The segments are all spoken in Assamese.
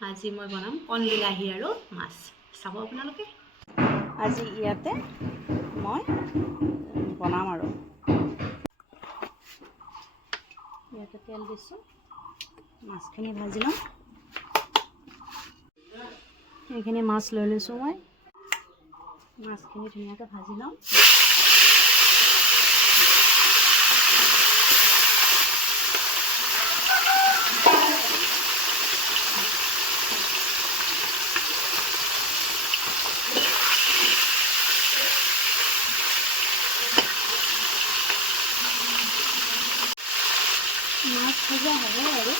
আজি মই বনাম কণ বিলাহী আৰু মাছ চাব আপোনালোকে আজি ইয়াতে মই বনাম আৰু ইয়াতে তেল দিছোঁ মাছখিনি ভাজি লম এইখিনি মাছ লৈ লৈছোঁ মই মাছখিনি ধুনীয়াকৈ ভাজি লম মাছ ভাজা হ'ব আৰু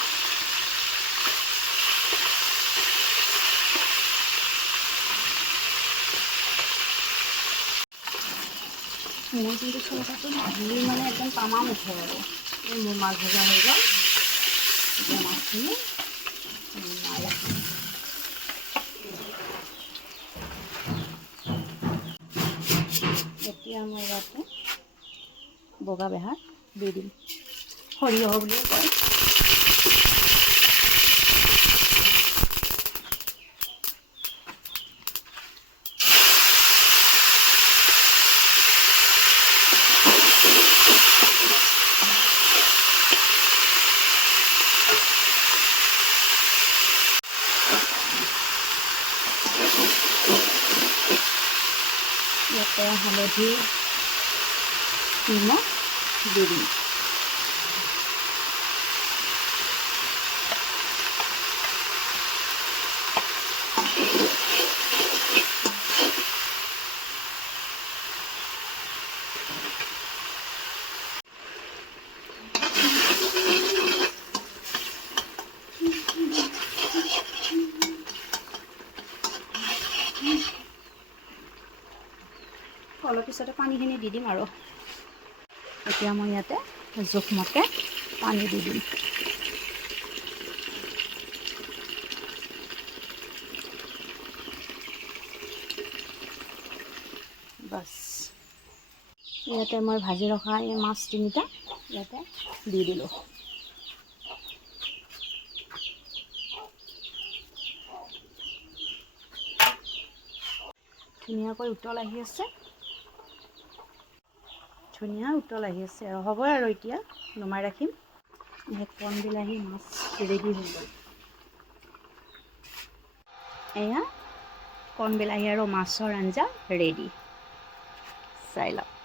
মই কিন্তু চৌকাটো ভাজি মানে একদম তামাম উঠে আৰু মোৰ মাছ ভজা হৈ গ'ল এতিয়া মাছখিনি এতিয়া মই ইয়াতে বগা বেহাৰ দি দিম সৰিয়হ বুলিও কয় ইয়াতে হালধি নিমখ দি দিম অলপ পিছতে পানীখিনি দি দিম আৰু এতিয়া মই ইয়াতে জোখমতে পানী দি দিম বাছ ইয়াতে মই ভাজি ৰখা এই মাছ তিনিটা ইয়াতে দি দিলোঁ ধুনীয়াকৈ উতল আহি আছে ধুনীয়া উতল আহি আছে আৰু হ'ব আৰু এতিয়া নমাই ৰাখিম কণ বিলাহী মাছ ৰেডি হৈ গ'ল এয়া কণ বিলাহী আৰু মাছৰ আঞ্জা ৰেডি চাই লওক